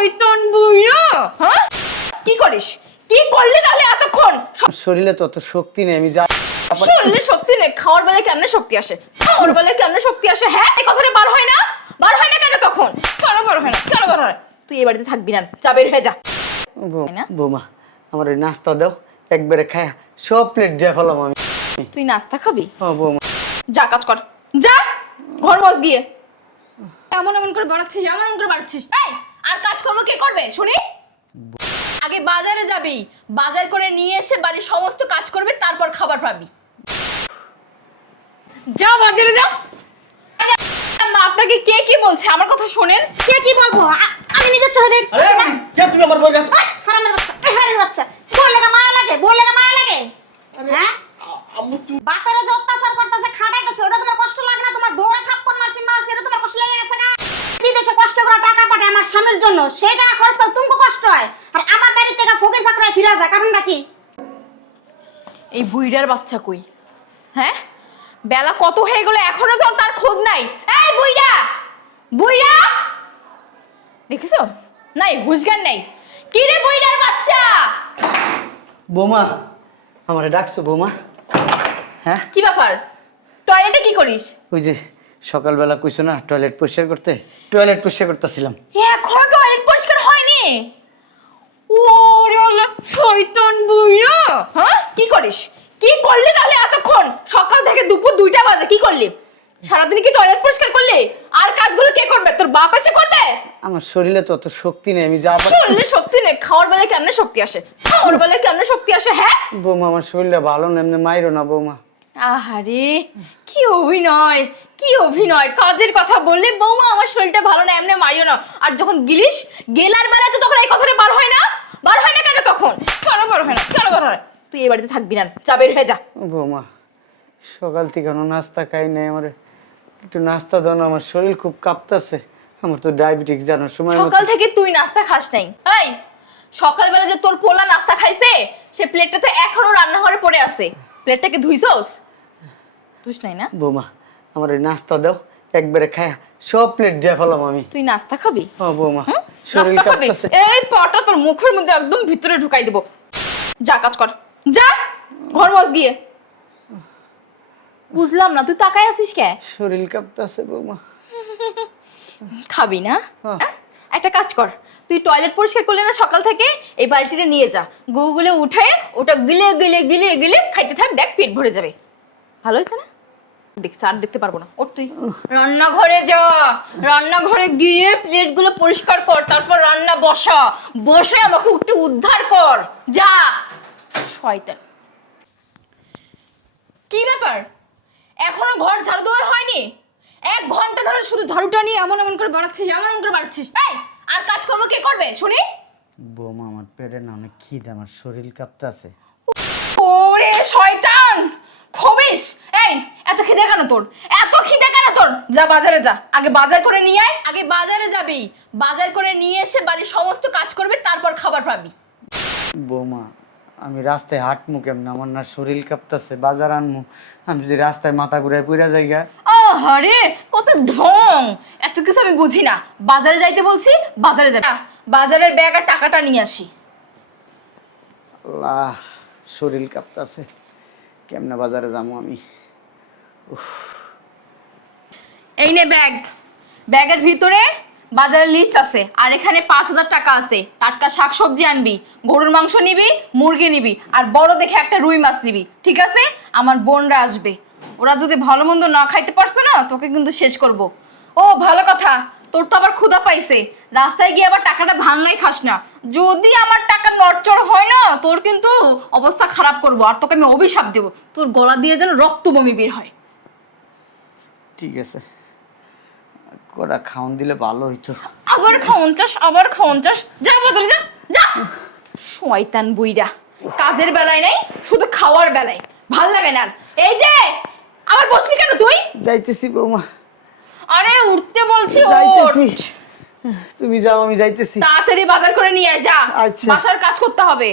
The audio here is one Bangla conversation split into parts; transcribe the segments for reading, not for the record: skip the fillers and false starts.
শয়তান বুইড়া। হ্যাঁ, কি করিস? কি করলি তাহলে এতক্ষণ? শরীরে তো অত শক্তি নেই, আমি যা শরীরে শক্তি নেই, খাওয়ার বেলায় কেমনে শক্তি আসে? খাওয়ার বেলায় কেমনে শক্তি আসে? হ্যাঁ, এই কথাটা বার হয় না? বার হয় না কেন তখন? কেন বার হয় না? কেন বার হয়? তুই এই বাড়িতে থাকবি না, যা বের হয়ে যা। বৌমা আমার ওই নাস্তা দাও, একবারে খায়া সব প্লেট দিয়ে ফেলাম আমি। তুই নাস্তা খাবি? হ্যাঁ বৌমা। যা কাজ কর, যা ঘর মজ গিয়ে। এমন এমন করে বাড়াচ্ছিস, এমন এমন করে বাড়াচ্ছিস। এই, আর কাজকর্ম কে করবে শুনি? আগে বাজারে যাবি, বাজার করে নিয়ে এসে বাড়ির সমস্ত কাজ করবে, তারপর খাবার পাবি। যা বাজারে যা। মা, আপনাকে কে কি বলছে? আমার কথা শোনেন। কে কি বলবো? আমি নিজের চোখে দেখি। আরে কে তুমি আমার বউকে? হারামের বাচ্চা, হারামের বাচ্চা। বললে না মায়া লাগে, বললে না মায়া লাগে। হ্যাঁ? আম্মু তুমি বাপেরা যে অত্যাচার করতেছে, খাটাইতেছে, ওটা তোমার কষ্ট লাগে না? তোমার বউরে থাপ্পড় মারছি, এটা তোমার কষ্ট লাগে আছে না? বিদেশে কষ্ট করে টাকা পাঠায় আমার স্বামীর জন্য, সেই টাকা খরচ করতে তোমাকে কষ্ট হয়। আর আমার বাড়ি থেকে ফকির ফাকরায় ফিরে যায়, কারণটা কি? এই বুইড়ার বাচ্চা কই? হ্যাঁ, বেলা কত হয়ে গেল, এখনো তো তার খোঁজ নাই। এই বুইড়া, বুইড়া, দেখেছো? নাই হুঁশজ্ঞান নাই। কি রে বুইড়ার বাচ্চা? বৌমা আমারে ডাকছো বৌমা? হ্যাঁ, কি ব্যাপার? টয়লেটে কি করিস? ওই যে সকালবেলা কইছো না টয়লেট পরিষ্কার করতে, টয়লেট পরিষ্কার করতেছিলাম। এখনো টয়লেট পরিষ্কার হয়নি? ওরে আল্লাহ, শয়তান বুইড়া। হ্যাঁ, কি করিস? কি করলি তাহলে এতক্ষণ? সকাল থেকে দুপুর 2টা বাজে কি করলি? সারাদিন কি টয়লেট পরিষ্কার করলি? আর কাজগুলো কে করবে? তোর বাপ এসে করবে? আমার শরীরে তো অত শক্তি নেই, আমি যা শরীরে শক্তি নেই, খাওয়ার বেলায় কেমনে শক্তি আসে? খাওয়ার বেলায় কেমনে শক্তি আসে? হ্যাঁ, বৌমা আমার শরীরটা ভালো না, এমনি মাইরো না বৌমা। আহারে, কি অভিনয়, কি অভিনয়! কাজের কথা বললে বৌমা আমার শরীরটা ভালো না, এমনি মারিও না। আর যখন গিলিস, গেলার বেলায় তো তখন এই কথাটা বার হয় না? বার হয় না কেন তখন? কেন বার হয় না? কেন বার হয়? তুই এই বাড়িতে থাকবি না, যা বের হয়ে যা। বৌমা সকাল থেকে কোনো নাস্তা খাই নাই, আমার একটু নাস্তা দাও না, আমার শরীর খুব কাঁপতাছে। আমার তো ডায়াবেটিস জানার সময় মতো। সকাল থেকে তুই নাস্তা খাস নাই? এই, সকালবেলা যে তোর পোলা নাস্তা খাইছে, সে প্লেটটা তো এখনো রান্নাঘরে পড়ে আছে। প্লেটটাকে ধুইছস? ধুইস নাই না? বৌমা আমার ওই নাস্তা দাও, একবারে খায়া সব প্লেট দিয়ে ফেলাম আমি। তুই নাস্তা খাবি? হ্যাঁ বৌমা, শরীর নাস্তা খাবি? কাঁপতাছে। এই পাটা তোর মুখের মধ্যে একদম ভিতরে ঢুকাই দেব। যা কাজ কর, যা ঘর মজ গিয়ে। বুঝলাম না, তুই তাকায় আছিস কে? শরীর কাঁপতাছে বৌমা। খাবি না? হ্যাঁ। একটা কাজ কর, তুই টয়লেট পরিষ্কার করলি না সকাল থেকে, এই বালতিটা নিয়ে যা, গুগুলে উঠে ওটা গিলে গিলে গিলে গিলে খাইতে থাক, দেখ পেট ভরে যাবে। ভালো হয়েছে না? দেখছি আর দেখতে পারবো না। ওর তুই রান্নাঘরে যা, রান্নাঘরে গিয়ে প্লেটগুলো পরিষ্কার কর, তারপর রান্না বসা, বসে আমাকে একটু উদ্ধার কর। যা শয়তান। কি ব্যাপার, এখনো ঘর ঝাড়ু দেওয়া হয়নি? 1 ঘন্টা ধরে শুধু ঝাড়ুটা নিয়ে এমন এমন করে বাড়াচ্ছিস, এমন এমন করে বাড়াচ্ছিস। এই, আর কাজকর্ম কে করবে শুনি? বৌমা আমার পেটে না অনেক খিদে, আমার শরীর কাঁপতাছে। ওরে শয়তান, খবিস। এই, এত খিদে কেন তোর? এত খিদে কেন তোর? যা বাজারে যা, আগে বাজার করে নিয়ে আয়। আগে বাজারে যাবি, বাজার করে নিয়ে এসে বাড়ির সমস্ত কাজ করবে, তারপর খাবার পাবি। বৌমা আমি রাস্তায় হাঁটমু কেমন, আমার না শরীর কাঁপতাছে, বাজার আনমু, আমি যদি রাস্তায় মাথা ঘুরায় পুরা জায়গা। আহারে, কত ঢং! এত কিছু আমি বুঝি না। বাজারে যাইতে বলছি, বাজারে যাবি। বাজারের ব্যাগ আর টাকাটা নিয়ে আসি। আল্লাহ শরীর কাঁপতাছে, কেমনে বাজারে যাবো আমি? এই নে ব্যাগ, ব্যাগের ভিতরে বাজারের লিস্ট আছে, আর এখানে 5000 টাকা আছে। টাটকা শাকসবজি আনবি, গরুর মাংস নিবি, মুরগি নিবি, আর বড় দেখে একটা রুই মাছ নিবি, ঠিক আছে? আমার বোনরা আসবে, ওরা যদি ভালো মন্দ না খাইতে পারছে না, তোকে কিন্তু শেষ করব। ও ভালো কথা, তোর তো আবার ক্ষুধা পাইছে, রাস্তায় গিয়ে আবার টাকাটা ভাঙাই খাস না। যদি আমার টাকা নড়চড় হয় না, তোর কিন্তু অবস্থা খারাপ করব, আর তোকে আমি অভিশাপ দেব, তোর গলা দিয়ে যেন রক্ত বমি বের হয়। ঠিক আছে, কটা খাওন দিলে ভালো হইতো। আবার খাওন চাস, আবার খাওন চাস? যা বাজারে যা, যা। শয়তান বুইড়া, কাজের বেলায় নাই, শুধু খাওয়ার বেলায়। ভাল লাগে না। এই যে, আবার বসলি কেন তুই? যাইতেছি বৌমা, আরে উঠতে বলছি, যাইতেছি। ওঠ। তুমি যাও, আমি যাইতেছি। তাড়াতাড়ি বাজার করে নিয়ে আয়, যা। আচ্ছা। বাসার কাজ করতে হবে।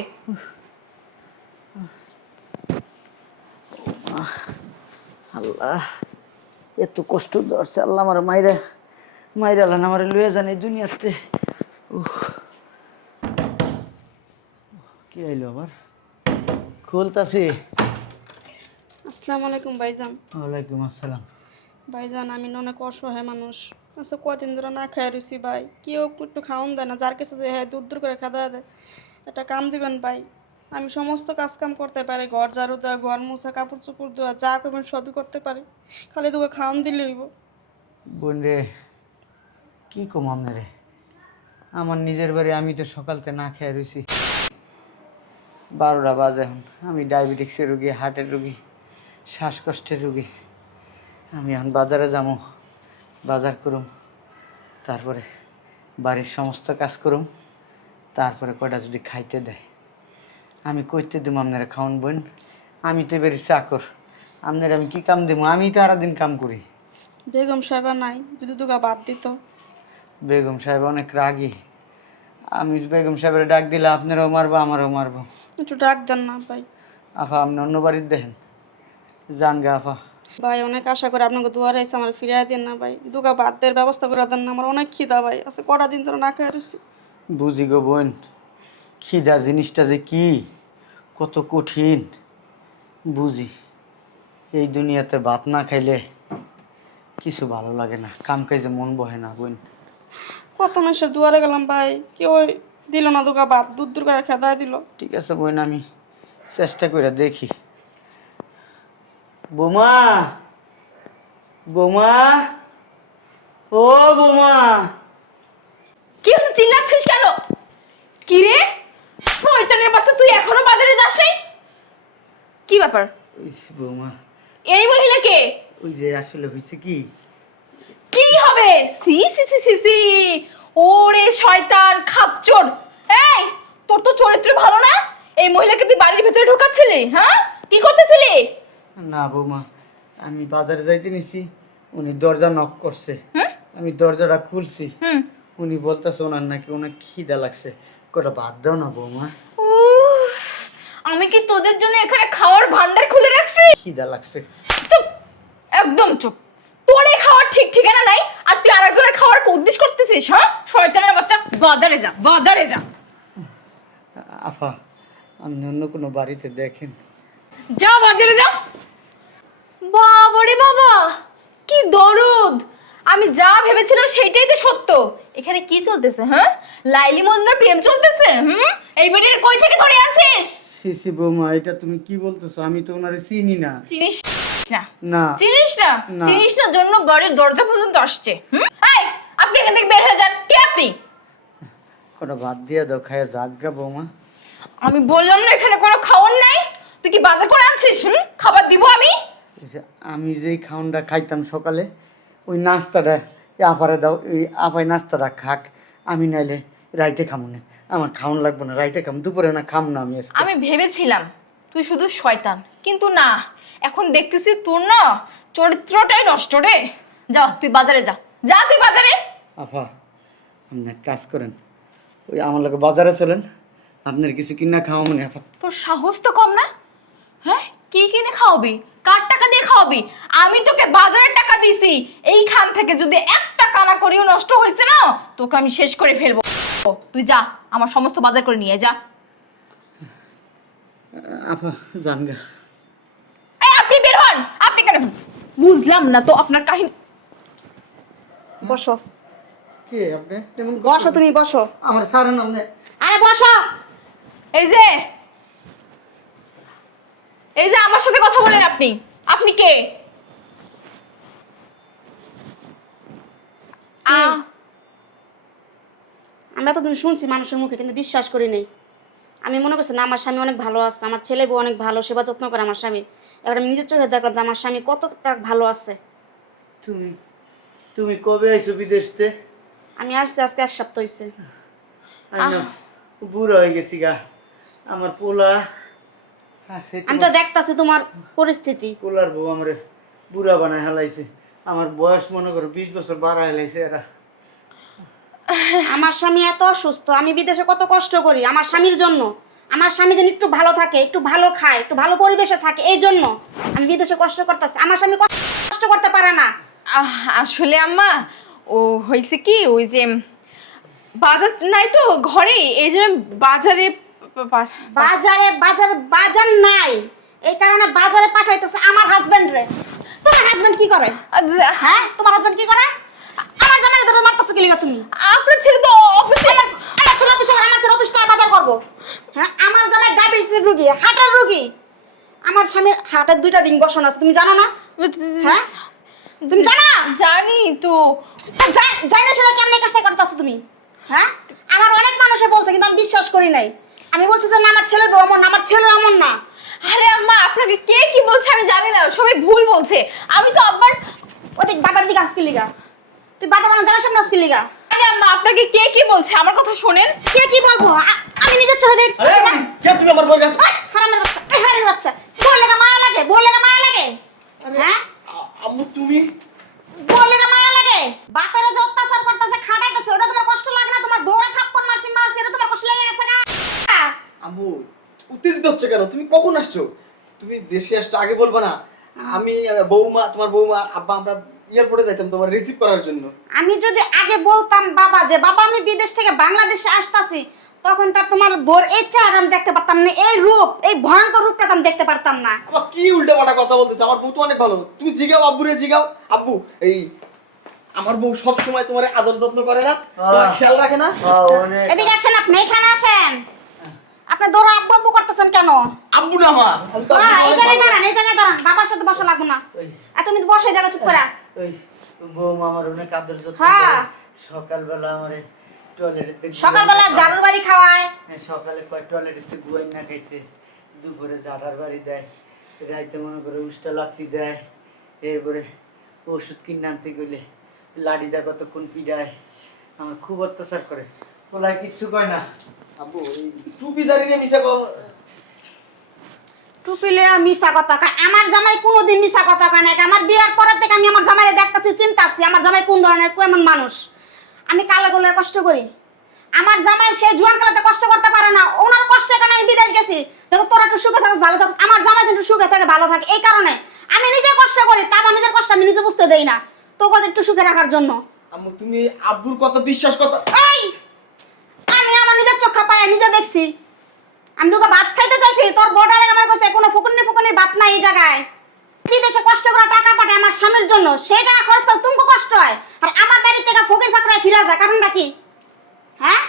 আল্লাহ এত কষ্ট ধরছে, আল্লাহ আমার মাইরা মাইরা আল্লাহ আমার লইয়া জানে দুনিয়াতে। কি আইলো আবার? খুলতাছি। আসসালামু আলাইকুম ভাইজান। ওয়ালাইকুম আসসালাম। ভাইজান আমি না অনেক অসহায় মানুষ। আচ্ছা কদিন ধরে না খাই রয়েছি ভাই, কেউ একটু খাওয়ান দেয় না, যার কাছে যে হ্যাঁ দূর দূর করে খাওয়া দেয়। একটা কাম দিবেন ভাই, আমি সমস্ত কাজ কাম করতে পারি, ঘর ঝাড়ু দেওয়া, ঘর মোছা, কাপড় চোপড় দেওয়া, যা করবেন সবই করতে পারি, খালি তোকে খাওয়ান দিলে হইব। বোন রে, কি কম আপনারে, আমার নিজের বাড়ি আমি তো সকালতে না খেয়ে রয়েছি। 12টা বাজে এখন। আমি ডায়াবেটিক্সের রুগী, হার্টের রুগী, শ্বাসকষ্টের রুগী। আমি এখন বাজারে যাবো, বাজার করুম, তারপরে বাড়ির সমস্ত কাজ করুম, তারপরে কয়টা যদি খাইতে দেয় আমি কইতে দিব আপনারা খাওয়ান। বোন আমি তো এবারে চাকর, আপনার আমি কি কাম দেবো? আমি তো সারাদিন কাম করি। বেগম সাহেবা নাই, যদি তোকে বাদ দিত। বেগম সাহেব অনেক রাগী। আমি বেগম সাহেবের ডাক দিলে আপনারাও মারবো, আমারও মারবো। একটু ডাক দেন না ভাই। আফা আপনি অন্য বাড়ির দেখেন, যান গা আফা। ভাই অনেক আশা করে আপনাকে দুয়ারে এসে আমার ফিরিয়ে দেন না ভাই, দুগা বাদ দেওয়ার ব্যবস্থা করে দেন না, আমার অনেক খিদা ভাই। আচ্ছা কটা দিন ধরে না খাই রয়েছি। বুঝি গো বোন, খিদা জিনিসটা যে কি কত কঠিন বুঝি। এই দুনিয়াতে ভাত না খাইলে কিছু ভালো লাগে না, কাম কাজে মন বহে না বোন। কত মাসের দুয়ারে গেলাম ভাই, কেউ দিল না, দুগা বাদ দূর দূর করে খেদায় দিল। ঠিক আছে বোন, আমি চেষ্টা করে দেখি। বোমা, বোমা, ও বোমা। কি হচ্ছে, চিল্লাচ্ছিস কেন? কি রে শয়তানের বাচ্চা, তুই এখনো বাজারে যাসনি? কি ব্যাপার? ওই বৌমা, এই মহিলাকে ওই যে আসলে হয়েছে কি, কি হবে? সি সি সি সি সি, ওরে শয়তান খাপচোর! এই তোর তো চরিত্র ভালো না, এই মহিলাকে তুই বাড়ির ভিতরে ঢোকাচ্ছিলি? হ্যাঁ কি করতেছিলি? না বৌমা, আমি বাজারে যাইতে নিছি, উনি দরজা নক করছে, হুম আমি দরজাটা খুলছি, হুম উনি বলতেছে ওনার নাকি অনেক খিদা লাগছে, কটা ভাত দাও না বৌমা। উফ, আমি কি তোদের জন্য এখানে খাওয়ার ভান্ডার খুলে রাখছি? খিদা লাগছে। চুপ, একদম চুপ। তোর এই খাওয়ার ঠিক ঠিকানা নাই, আর তুই আরেকজনের খাওয়ার উদ্দেশ করতেছিস? হ্যাঁ শয়তানের বাচ্চা, বাজারে যা, বাজারে যা। আফা আপনি অন্য কোনো বাড়িতে দেখেন। যা বাজারে যা। বাবারে বাবা, কি দরদ! আমি যা ভেবেছিলাম সেটাই তো সত্য। এখানে কি চলতেছে? হ্যাঁ লাইলি মজনুর প্রেম চলতেছে? এই বাড়ির কই থেকে ধরে আছিস? সিসি বৌমা, এটা তুমি কি বলতেছো? আমি তো ওনারে চিনি না। চিনিস না? না চিনিস না? না। চিনিস না জন্য বাড়ির দরজা পর্যন্ত আসছে। এই আপনি এখান থেকে বের হয়ে যান। কে আপনি? কটা ভাত দিয়ে দাও, খাইয়া জাগা বৌমা। আমি বললাম না এখানে কোনো খাওয়ার নাই? তুই কি বাজার করে আনছিস? খাবার দিব আমি? এই যে আমি যেই খাওনটা খাইতাম সকালে, ওই নাস্তাটা আপারে দাও, ওই আপাই নাস্তাটা খাক, আমি নাইলে রাইতে খামো না। আমার খাওন লাগবে না, রাইতে খাম, দুপুরে না খাম না আমি আজকে। আমি ভেবেছিলাম তুই শুধু শয়তান, কিন্তু না, এখন দেখতেছি তোর না চরিত্রটাই নষ্ট রে। যা তুই বাজারে যা, যা তুই বাজারে। আপা আপনি এক কাজ করেন, ওই আমার লোক বাজারে চলেন, আপনার কিছু কিনা খাওয়া মনে। আপা তোর সাহস তো কম না? হ্যাঁ কি কিনে খাওয়াবি? কার টাকা দিয়ে খাওয়াবি? আমি তোকে বাজারের টাকা দিয়েছি, এইখান থেকে যদি একটা কানা করিও নষ্ট হয়েছে না, তোকে আমি শেষ করে ফেলবো। তুই যা, আমার সমস্ত বাজার করে নিয়ে যা। আপা জানগা। এই আপনি বের হন। আপনি কেন? বুঝলাম না তো আপনার কাহিনী। বসো কে আপনি? তেমন বসো, তুমি বসো। আমার সারা নাম নেই। আরে বসো। এই যে এই যে আমার সাথে কথা বলেন আপনি। আপনি কে? আমরা তো তুমি শুনছি মানুষের মুখে, কিন্তু বিশ্বাস করি নাই। আমি মনে করছি না আমার স্বামী অনেক ভালো আছে, আমার ছেলে বউ অনেক ভালো সেবা যত্ন করে আমার স্বামী। এবার আমি নিজের চোখে দেখলাম যে আমার স্বামী কতটা ভালো আছে। তুমি তুমি কবে আইছো বিদেশতে? আমি আসছি আজকে 1 সপ্তাহ হয়েছে। আমি না বুড়া হয়ে গেছি গা, আমার পোলা আছে। আমি তো দেখতাছি তোমার পরিস্থিতি। পোলার বউ আমারে বুড়া বানায় হালাইছে, আমার বয়স মনে করো 20 বছর বাড়া হালাইছে এরা। আমার স্বামী এত অসুস্থ, আমি বিদেশে কত কষ্ট করি আমার স্বামীর জন্য। আমার স্বামী যেন একটু ভালো থাকে, একটু ভালো খায়, একটু ভালো পরিবেশে থাকে, এই জন্য আমি বিদেশে কষ্ট করতেছি। আমার স্বামী কষ্ট করতে পারে না। আসলে আম্মা ও হয়েছে কি, ওই যে বাজার নাই তো ঘরে, এই জন্য বাজারে বাজার নাই, এই কারণে বাজারে পাঠাইতেছে আমার হাজবেন্ড রে। তোমার হাজবেন্ড কি করে? হ্যাঁ, তোমার হাজবেন্ড কি করে? আমার জামাইরে ধরে মারতেছো কি লাগা তুমি? আপনার ছেলে তো অফিসে, আমার ছেলে অফিস থেকে বাজার করবো। হ্যাঁ, আমার জামাই ডায়াবেটিসের রোগী, হার্টের রোগী। আমার স্বামীর হার্টের 2টা রিং বসানো আছে, তুমি জানো না? হ্যাঁ, তুমি জানো? জানি তো। জানো শুনে কেমনে কাজটা করতেছো তুমি? হ্যাঁ, আমার অনেক মানুষে বলছে কিন্তু আমি বিশ্বাস করি নাই। আমি বলছি যে না, আমার ছেলের বউ অমন না, আমার ছেলে অমন না। আরে আম্মা, আপনাকে কে কি বলছে আমি জানি না, সবাই ভুল বলছে। আমি তো আব্বার ওদিক বাবার দিকে আসকি লিগা, তুই বাবা বানা জানার সামনে আসকি লিগা। আরে আম্মা, আপনাকে কে কি বলছে আমার কথা শুনেন। কে কি বলবো? আমি নিজের চোখে দেখি। আরে কে তুমি আমার বউকে? হারামের বাচ্চা, এই হারামের বাচ্চা, বল লাগা মায়া লাগে, বল লাগা মায়া লাগে। হ্যাঁ, আম্মু তুমি বল লাগা মায়া লাগে। বাপেরা যে অত্যাচার করতেছে, খাটাইতেছে, ওটা তোমার কষ্ট লাগে না? তোমার বউরে থাপ্পড় মারছি, এটা তোমার কষ্ট লাগে আছে না? আম্মু উত্তেজিত হচ্ছে কেন? তুমি কখন আসছো? তুমি দেশে আসছো, আগে বলবো না? আমি বৌমা, তোমার বৌমা, আব্বা আমরা এয়ারপোর্টে যাইতাম তোমার রিসিভ করার জন্য। আমি যদি আগে বলতাম বাবা যে বাবা আমি বিদেশ থেকে বাংলাদেশে আসতাছি, তখন তার তোমার বোর এই চেহারা আমি দেখতে পারতাম না, এই রূপ, এই ভয়ঙ্কর রূপটা আমি দেখতে পারতাম না। আবার কি উল্টাপাল্টা কথা বলতেছে? আমার বউ তো অনেক ভালো। তুমি জিগাও আব্বুরে, জিগাও। আব্বু, এই আমার বউ সব সময় তোমার আদর যত্ন করে না, তোমার খেয়াল রাখে না? এদিকে আসেন, আপনি এখানে আসেন। আপনি দৌড়া আব্বু আব্বু করতেছেন কেন? আব্বু না মা, আমি তো এই জায়গায় দাঁড়ান, এই জায়গায় দাঁড়ান, বাবার সাথে বসা লাগবে না। তুমি তো বসে জায়গা চুপ করে। ওই বৌমা আমার অনেক আদর যত্ন হ্যাঁ। করে। সকালবেলা আমারে টয়লেটে সকালবেলা ঝাড়ুর বাড়ি খাওয়ায়, সকালে কয় টয়লেটে গুয়াই না খাইতে, দুপুরে ঝাড়ার বাড়ি দেয়, রাইতে মনে করে উষ্টা লাত্তি দেয়, এরপরে ওষুধ কিনে আনতে গেলে লাড়ি দেয়, কতক্ষণ পিডায়, আমার খুব অত্যাচার করে। বলাই কিচ্ছু কয় না। আব্বু এই টুপি দাঁড়িয়ে মিশা টুপিলে মিশা কথা কয়। আমার জামাই কোনোদিন মিশা কথা কয় না। আমার বিয়ের পরে থেকে আমি আমার জামাইরে দেখতেছি, চিন্তাছি আমার জামাই কোন ধরনের, কেমন মানুষ। আমি কালে গলে কষ্ট করি, আমার জামাই সে জোয়ান কালেতে কষ্ট করতে পারে না। ওনার কষ্টের কারণে আমি বিদেশ গেছি, দেখো তোরা একটু সুখে থাকিস, ভালো থাকিস। আমার জামাই কিন্তু সুখে থাকে, ভালো থাকে, এই কারণে আমি নিজে কষ্ট করি। তা আমার নিজের কষ্ট আমি নিজে বুঝতে দেই না, তোকে একটু সুখে রাখার জন্য। আম্মু তুমি আব্বুর কথা বিশ্বাস কথা। এই, আমি আমার নিজের চোখে পায়ে নিজে দেখছি। আমি তোকে ভাত খাইতে চাইছি, তোর বর্ডারে আমার কাছে কোনো ফুকুনি ভাত নাই এই জায়গায়। বিদেশে কষ্ট করে টাকা পাঠায় আমার স্বামীর জন্য, সেই টাকা খরচ করে তুমি কষ্ট হয়, আর আমার বাড়ি থেকে ফকির ফাকরায় ফিরে যায়। কারণটা কি? হ্যাঁ,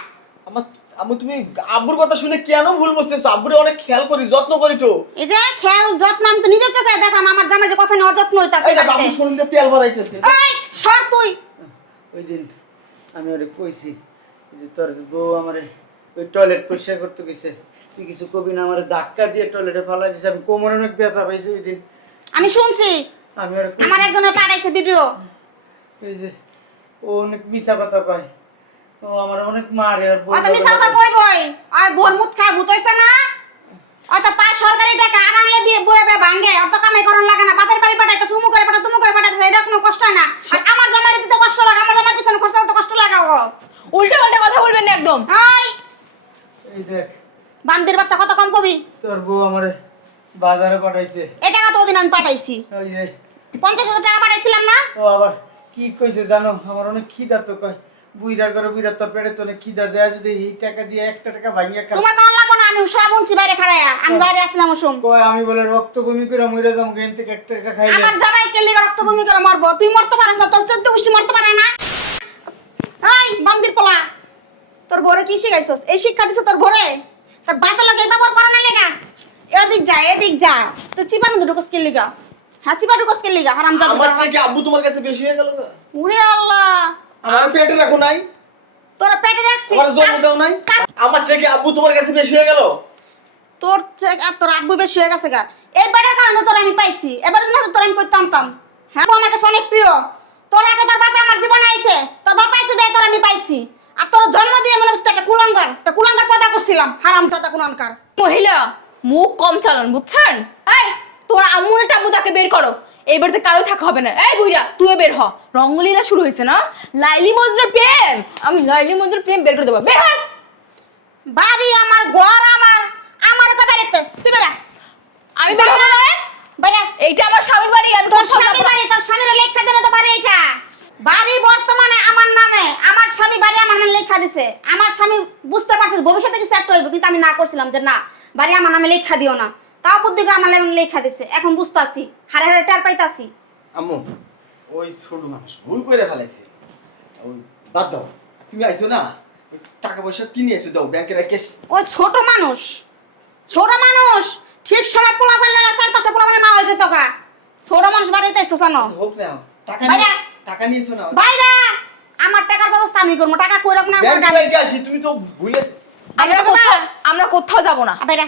আম্মু তুমি আব্বুর কথা শুনে কেন ভুল বুঝতেছো? আব্বুরে অনেক খেয়াল করি, যত্ন করি তো। এই যে খেয়াল যত্ন আমি তো নিজের চোখে দেখাম। আমার জামাই যে কথা নিয়ে যত্ন হইতাছে। এই দেখো আব্বু শরীরে তেল ভরাইতেছে। এই সর তুই। ওই দিন আমি ওরে কইছি যে তোর বউ আমারে ওই টয়লেট পরিষ্কার করতে গেছে, তুই কিছু কবি না, আমারে ধাক্কা দিয়ে টয়লেটে ফালাই দিছে। আমি কোমরে অনেক ব্যথা পাইছি ওই দিন। আমি শুনছি, আমি ওরে আমার একজনের পাঠাইছে ভিডিও। ওই যে ও অনেক মিছা কথা কয়, ও আমার অনেক মারে। আর অত মিছা কথা কই বই, আর বোর মুত খায় ভূত হইছে না? অত পাঁচ সরকারি টাকা আর আনলে বিয়ে বয়ে বে ভাঙে, অত কামাই করন লাগে না। বাপের বাড়ি পাঠাইতে সুমু করে পাঠাই, তুমি করে পাঠাইতে, এটা কোনো কষ্ট হয় না। আর আমার জামাইরে দিতে কষ্ট লাগে, আমার জামাইর পিছনে খরচ করতে কষ্ট লাগে। উল্টা পাল্টা কথা বলবেন না একদম। হাই এই দেখ বান্দির বাচ্চা, কত কম কবি। তোর বউ আমারে বাজারে পাঠাইছে। এই টাকা তো ওদিন আমি পাঠাইছি, ওই যে 50,000 টাকা পাঠাইছিলাম না? ও আবার কি কইছে জানো, আমার অনেক খিদা তো কয়, বুইরা করে বুইরা তোর পেটে তো অনেক খিদা যায়, যদি এই টাকা দিয়ে 1 টাকা ভাঙিয়া খা। তোমার কেমন লাগবে না? আমি সব শুনছি বাইরে খাড়াইয়া, আমি বাইরে আসলাম শুন। কয় আমি বলে রক্ত বমি করে মরে যাবো, এখান থেকে 1 টাকা খাইলে। আমার জামাই কেলি রক্ত বমি করে মরবো, তুই মরতে পারিস না, তোর 14 গোষ্ঠী মরতে পারে না। এই বান্দির পোলা, তোর ঘরে কি শিখাইছস? এই শিক্ষা দিছ তোর ঘরে? তোর বাপের লাগে এই ব্যবহার করে না লেগা? এদিক যা তুই চিপানো দুটো কসকে লিগা। হ্যাঁ, চিপানো কসকে লিগা হারামজাদা। আমার চেয়ে কি আব্বু তোমার কাছে বেশি হয়ে গেল? ওরে আল্লাহ, আমার পেটে রাখো নাই, তোরা পেটে রাখছিস, তোমার জন্ম দাও নাই। আমার চেয়ে কি আব্বু তোমার কাছে বেশি হয়ে গেল? তোর আব্বু বেশি হয়ে গেছে গা। এই পেটের কারণে তোর আমি পাইছি, এবার যদি না তোর আমি করতাম। হ্যাঁ, ও আমার কাছে অনেক প্রিয়। তোর আগে তোর বাপে আমার জীবনে আইছে, তোর বাপ আইছে দেয় তোর আমি পাইছি। আর তোর জন্ম দিয়ে মনে হচ্ছে একটা কুলাঙ্গার পয়দা করছিলাম, হারামজাদা কুলাঙ্গার। মহিলা মুখ কম চালান, বুঝছেন? এই তোর আম্মুর টাম্মু তাকে বের করো, এই বাড়িতে কারো থাকা হবে না। এই বুইড়া তুইও বের হ, রঙ্গলীলা শুরু হয়েছে না? লাইলি মজনুর প্রেম, আমি লাইলি মজনুর প্রেম বের করে দেবো। বের হ। বাড়ি আমার, ঘর আমার, আমার তো বেরেতে তুই বেরা। আমি বের হবো না রে? বেরা। এইটা আমার স্বামীর বাড়ি, আমি তোর তোর স্বামীর বাড়ি, তোর স্বামীর লেখা দেন তো বাড়ি এটা। বাড়ি বর্তমানে আমার নামে, আমার স্বামী বাড়ি আমার নামে লেখা দিছে। আমার স্বামী বুঝতে পারছে ভবিষ্যতে কিছু একটা হইব, কিন্তু আমি না করছিলাম যে না বাড়ি আমার নামে লেখা দিও না। তাও বুদ্ধি করে আমার নামে লেখা দিছে। এখন বুঝতাছি, হারে হারে টের পাইতাছি। আম্মু ওই ছোট মানুষ ভুল করে ফেলাইছে, ওই বাদ দাও। তুমি আইছো না, ওই টাকা পয়সা কিনে এসে দাও ব্যাংকে রেখে। ওই ছোট মানুষ, ছোট মানুষ ঠিক সময় পোলা ফেললে না, 4-5টা পোলা মানে মা হয়েছে তোকা। ছোট মানুষ বাড়িতে এসো জানো হোক না, টাকা বাইরা। টাকা নিয়েছো না, বাইরা। আমার টাকার ব্যবস্থা আমি করবো, টাকা কই রাখবো না ব্যাংকে রেখে আসি। তুমি তো ভুলে আমরা কোথাও যাব না। বাইরা।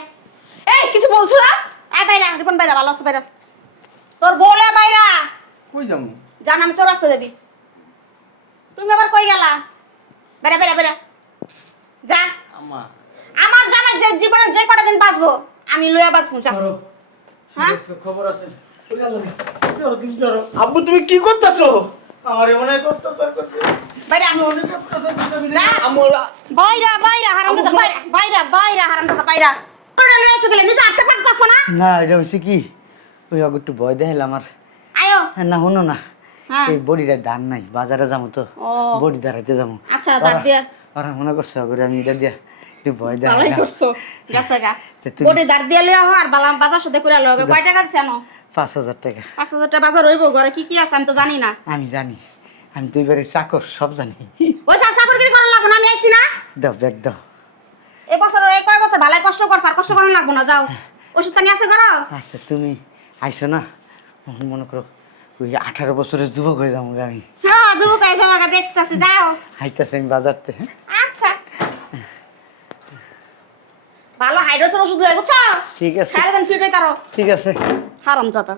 এই কিছু বলছো না? এই বাইরা, রিপন বাইরা, ভালো আছে বাইরা। তোর বলে বাইরা কই যাবো? জান আমি চৌরাস্তা দেবি। তুমি আবার কই গেলা? বেড়া বেড়া বেড়া যা। আম্মা আমার জামাই যে জীবনে যে কটা দিন বাঁচবো আমি লইয়া বাঁচবো। যা। ধরো, হ্যাঁ? খবর আছে। আব্বু তুমি কি করতেছো? আমার মনে হয় অত্যাচার করতে। বাইরা অনেক অত্যাচার করতে। যা। আম্মু বাইরা বাইরা হারামজাদা বাইরা বাইরা বাইরা হারামজাদা বাইরা। ওটা লইয়া এসে গেলে নিজে আটতে পারতাছ না? না এটা হচ্ছে কি, ওই আগে একটু ভয় দেখাইলাম আমার। আয়ো। না শুনো না, হ্যাঁ। এই বডিটার দান নাই, বাজারে যাবো তো, ও বডি দাঁড়াইতে যাবো। আচ্ছা দাঁত দিয়া ওরা মনে করছে করে আমি এটা দিয়া একটু ভয় দেখাই ভালোই করছো। গাছা গা তা তুমি- বডি দাঁত দিয়া লইয়া হো আর বালাম বাজার সাথে করে লগে কয় টাকা দিছ জানো? 5,000 টাকা। 5,000 টাকা বাজার হইব। ঘরে কি কি আছে আমি তো জানি না। আমি জানি, আমি দুই বাড়ির চাকর, সব জানি। ওই চাকরগিরি করার লাগবো না, আমি আইছি না। দাও ব্যাগ দাও। এই বছর এই কয় বছর ভালাই কষ্ট করছ, আর কষ্ট করার লাগবো না। যাও ওষুধ পানি আছে ঘর। আচ্ছা তুমি আইসো না, মনে করো ওই 18 বছরের যুবক হয়ে যাবো আমি। হ্যাঁ যুবক আই যাওয়া দেখতেছি। যাও। হাইতাছে আমি বাজারতে। আচ্ছা ভালো হাইড্রোসের ওষুধ হয়ে বুঝছো? ঠিক আছে খাইলে দেন ফিট হই তারো। ঠিক আছে। হারামজাদা।